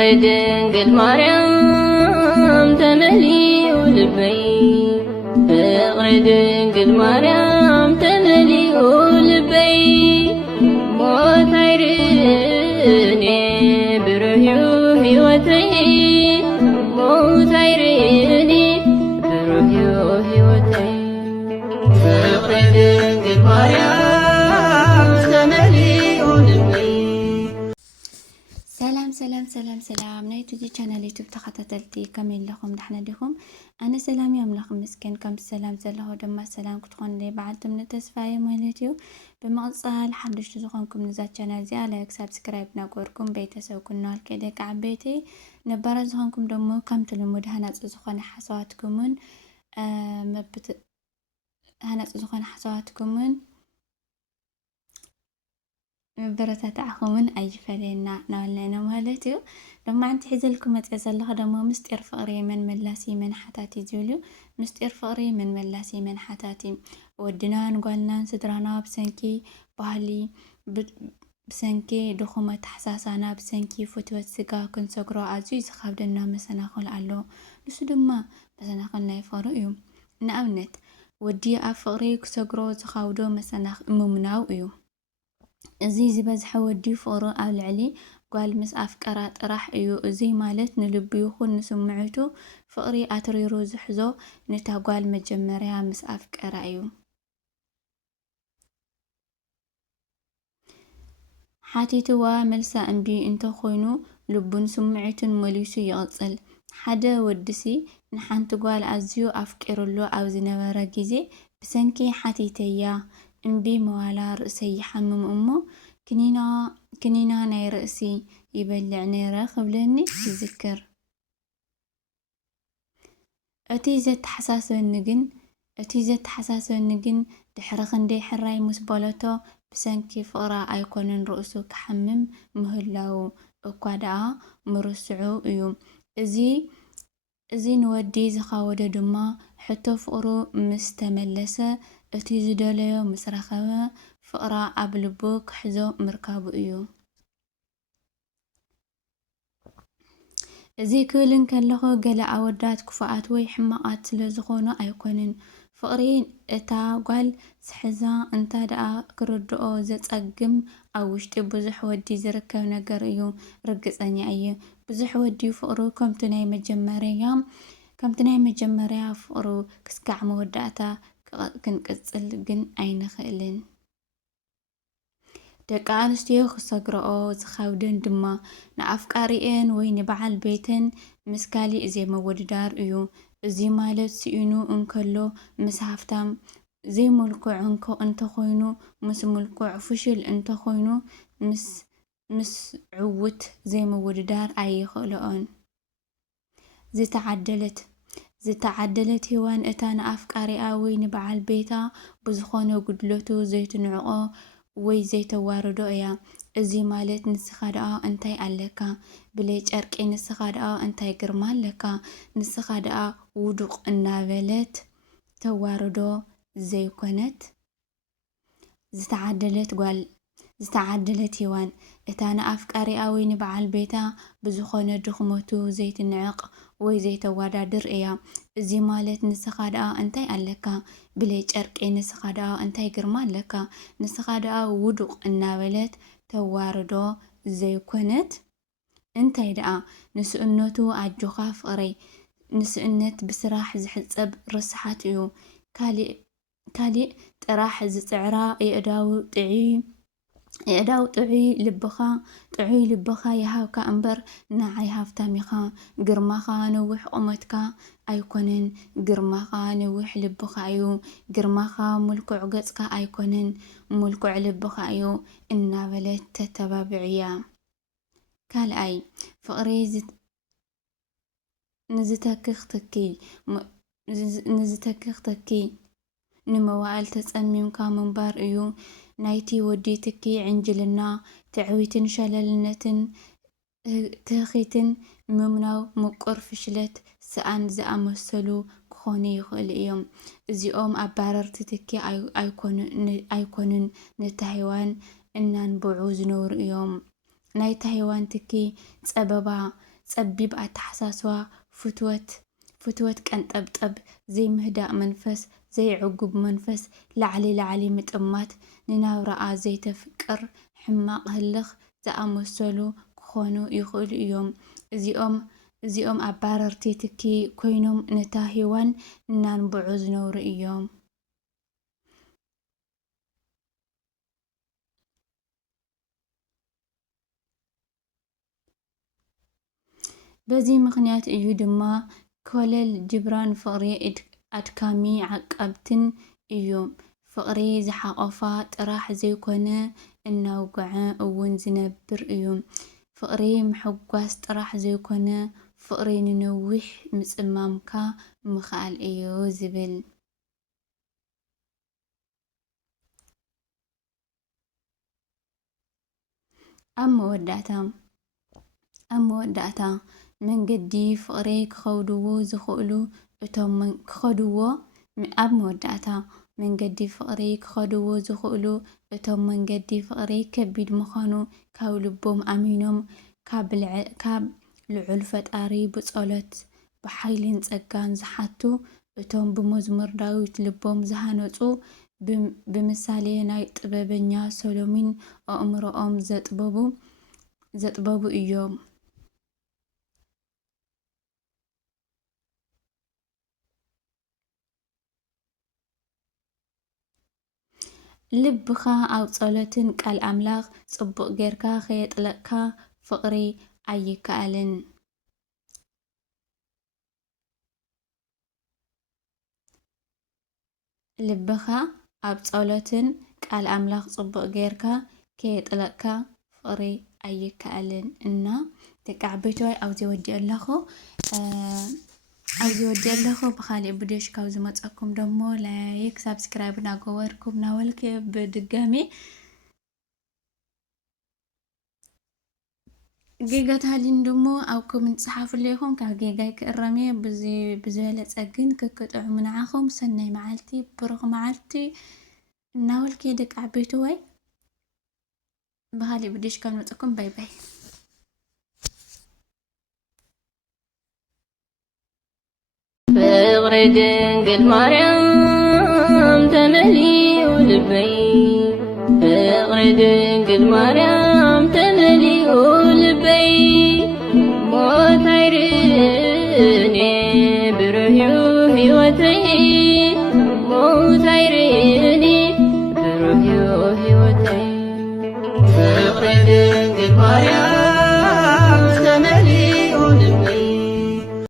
ድንግል ማርያም ተመሊኡ ልበይ ፍቅሪ ድንግል ማርያም ተመሊኡ ልበይ ሞት አይርእኔ ብሩህ ሕይወተይ ሞት አይርእኔ ብሩህ ሕይወተይ ፍቅሪ ድንግል ማርያም ሰላም ናይ ቱጂ ቻናል ዩቲዩብ ተኸታተልቲ ከመይ ኣለኹም ድሕና ዲኹም ኣነ ሰላም እዩ ኣምላኽ ምስኪን ከም ሰላም ዘለኹ ድማ ሰላም ክትኾን በዓልቲ እምነት ተስፋዬ ማለት እዩ ብምቕፃል ሓድሽቲ ዝኾንኩም ነዛ ቻናል እዚኣ ላይክ ሳብስክራይብ ናገርኩም ቤተሰብ ኩናል ከደቂ ዓበይቲ ነባራ ዝኾንኩም ደግሞ ከምቲ ልሙድ ሃናፂ ዝኾነ ሓሳባትኩምን መበረታትዕኹምን ኣይፈለየና ናበልና ማለት እዩ ደሞ ኣንቲ ሒዘልኩም መፅአ ዘለኹ ደሞ ምስጢር ፍቕሪ መን መላሲ መን ሓታቲ ዝብሉ ምስጢር ፍቕሪ መን መላሲ መን ሓታቲ ወድናን ጓልናን ስድራና ብሰንኪ ባህሊ ብሰንኪ ድኹመት ሓሳሳና ብሰንኪ ፍትወት ስጋ ክንሰግሮ ኣዝዩ ዝኸብደና መሰናኽል ኣሎ ንሱ ድማ መሰናኽል ናይ ፍቕሪ እዩ ንኣብነት ወዲ ኣብ ፍቕሪ ክሰግሮ ዝኻውዶ መሰናኽል ምምናው እዩ እዚ ዝበዝሐ ወዲ ፍቕሪ ኣብ ልዕሊ ጓል ምስ ኣፍቀራ ጥራሕ እዩ እዚ ማለት ንልቢ ይኹን ንስምዒቱ ፍቕሪ ኣትሪሩ ዝሕዞ ነታ ጓል መጀመርያ ምስ ኣፍቀራ እዩ ሓቲትዋ መልሳ እምቢ እንተኾይኑ ልቡን ስምዒቱን መሊሱ ይቕፅል ሓደ ወድሲ ንሓንቲ ጓል ኣዝዩ ኣፍቂሩሉ ኣብ ዝነበረ ግዜ ብሰንኪ ሓቲተያ እምቢ መዋላ ርእሰይ ይሓምም እሞ ክኒና ናይ ርእሲ ይበልዕ ነይረ ክብለኒ ይዝክር እቲ ዘተሓሳሰኒ ግን ድሕሪ ክንደይ ሕራይ ምስ በለቶ ብሰንኪ ፍቕራ ኣይኮነን ርእሱ ክሓምም ምህላው እኳ ደኣ ምርስዑ እዩ እዚ ንወዲ ዝኻወደ ድማ ሕቶ ፍቕሩ ምስ ተመለሰ እቲ ዝደለዮ ምስ ረኸበ ፍቕራ ኣብ ልቡ ክሕዞ ምርካቡ እዩ እዚ ክብልን ከለኹ ገለ ኣወዳት ክፉኣት ወይ ሕማቓት ስለ ዝኾኑ ኣይኮንን ፍቕሪ እታ ጓል ስሕዛ እንታ ደኣ ክርድኦ ዘጸግም ኣብ ውሽጢ ብዙሕ ወዲ ዝርከብ ነገር እዩ ርግፀኛ እየ ብዙሕ ወዲ ፍቕሩ ከምቲ ናይ መጀመርያ ፍቕሩ ክስካዕ መወዳእታ ክንቅፅል ግን ኣይንኽእልን ደቂ ኣንስትዮ ክሰግረኦ ዝኸብደን ድማ ንኣፍቃሪአን ወይ ንበዓል ቤተን ምስ ካሊእ ዘይምውድዳር እዩ እዚ ማለት ስኢኑ እንከሎ ምስ ሃፍታም ዘይምልኩዕ እንተኾይኑ ምስ ምልኩዕ ፍሽል እንተኾይኑ ምስ ዕውት ዘይምውድዳር ኣይኽእልኦን ዝተዓደለት ሂዋን እታ ንኣፍቃሪኣ ወይ ንበዓል ቤታ ብዝኾነ ጉድለቱ ዘይትንዕቆ ወይ ዘይተዋርዶ እያ እዚ ማለት ንስኻ ደኣ እንታይ ኣለካ ብለይ ጨርቂ ንስኻ ደኣ እንታይ ግርማ ኣለካ ንስኻ ደኣ ውዱቕ እናበለት ተዋርዶ ዘይኮነት ዝተዓደለት ሂዋን እታ ንኣፍቃሪኣ ወይ ንበዓል ቤታ ብዝኾነ ድኽመቱ ዘይትንዕቕ ወይ ዘይተዋዳድር እያ እዚ ማለት ንስኻ ደኣ እንታይ ኣለካ ብለይ ጨርቂ ንስኻ ደኣ እንታይ ግርማ ኣለካ ንስኻ ደኣ ውዱቕ እናበለት ተዋርዶ ዘይኮነት እንታይ ደኣ ንስእነቱ ኣጆኻ ፍቕሪ ንስእነት ብስራሕ ዝሕፀብ ርስሓት እዩ ካሊእ ጥራሕ ዝፅዕራ የእዳው ጥዑይ ልብኻ ይሃብካ እምበር ንዓይ ሃፍታም ኢኻ ግርማኻ ነዊሕ ቁመትካ ኣይኮነን ግርማኻ ነዊሕ ልብኻ እዩ ግርማኻ ምልኩዕ ገጽካ ኣይኮነን ምልኩዕ ልብኻ እዩ እናበለት ተተባብዕያ ካልኣይ ፍቕሪ ንዝተክኽ ትኪ ንመዋእል ተጸሚምካ ምንባር እዩ ናይቲ ወዲ ትኪ ዕንጅልና ትዕቢትን ሸለልነትን ትኽኺትን ምምናው ምቁር ፍሽለት ስኣን ዝኣመሰሉ ክኾኑ ይኽእል እዮም እዚኦም ኣባረርቲ ትኪ ኣይኮኑን ነታ ሂዋን እናንብዑ ዝነብሩ እዮም ናይታ ሔዋን ትኪ ፀበባ ፀቢብ ኣተሓሳስባ ፍትወት ቀንጠብጠብ ዘይምህዳእ መንፈስ ዘይዕጉብ መንፈስ ላዕሊ ምጥማት ንናብራኣ ዘይተፍቅር ሕማቕ ህልኽ ዝኣመሰሉ ክኾኑ ይኽእሉ እዮም። እዚኦም ኣባረርቲ ትኪ ኮይኖም ነታ ሔዋን እናንብዑ ዝነብሩ እዮም። በዚ ምክንያት እዩ ድማ ኮለል ጅብራን ፍቅሪ ኣድካሚ ዓቀብትን እዩ። ፍቅሪ ዝሓቆፋ ጥራሕ ዘይኮነ እናውግዐ እውን ዝነብር እዩ። ፍቅሪ ምሕጓስ ጥራሕ ዘይኮነ ፍቅሪ ንነዊሕ ምጽማምካ ምኽኣል እዩ ዝብል። ኣብ መወዳእታ መንገዲ ፍቅሪ ክኸድዎ ዝኽእሉ እቶም መንገዲ ፍቅሪ ከቢድ ምዃኑ ካብ ልቦም ኣሚኖም ካብ ልዑል ፈጣሪ ብጸሎት ብሓይልን ጸጋን ዝሓቱ እቶም ብመዝሙር ዳዊት ልቦም ዝሃነጹ ብምሳሌ ናይ ጥበበኛ ሰሎሚን ኣእምሮኦም ዘጥበቡ እዮም። ልብኻ ኣብ ጸሎትን ቃል ኣምላኽ ጽቡቕ ጌርካ ከየጥለቕካ ፍቅሪ ኣይከኣልን። ልብኻ ኣብ ጸሎትን ቃል ኣምላኽ ጽቡቕ ጌርካ ከየጥለቕካ ፍቅሪ ኣይከኣልን እና ደቂ ዓበይቶይ ኣብዚ ወዲ ኣለኹ ብኻሊእ ቪድዮሽ ካብ ዝመፀኩም ደሞ ላይክ ሳብስክራይብ እናገበርኩም ናወልክ ብድጋሚ ጌጋት ሃሊን ደሞ ኣብ ኮሜንት ጽሓፉለይኹም ካብ ጌጋይ ክእረም እየ ብዝበለፀ ግን ክክጥዕሙ ንዓኹም ሰናይ መዓልቲ ብሩኽ መዓልቲ እናወልክ ደቂ ዓበይቶይ بخالي بديش كان متكم باي باي. بغرد قد مريم تملي ولبي بغرد قد مريم تملي ولبي موت عيرني برهيو هيوتي موت عيرني برهيو هيوتي بغرد قد مريم تملي ولبي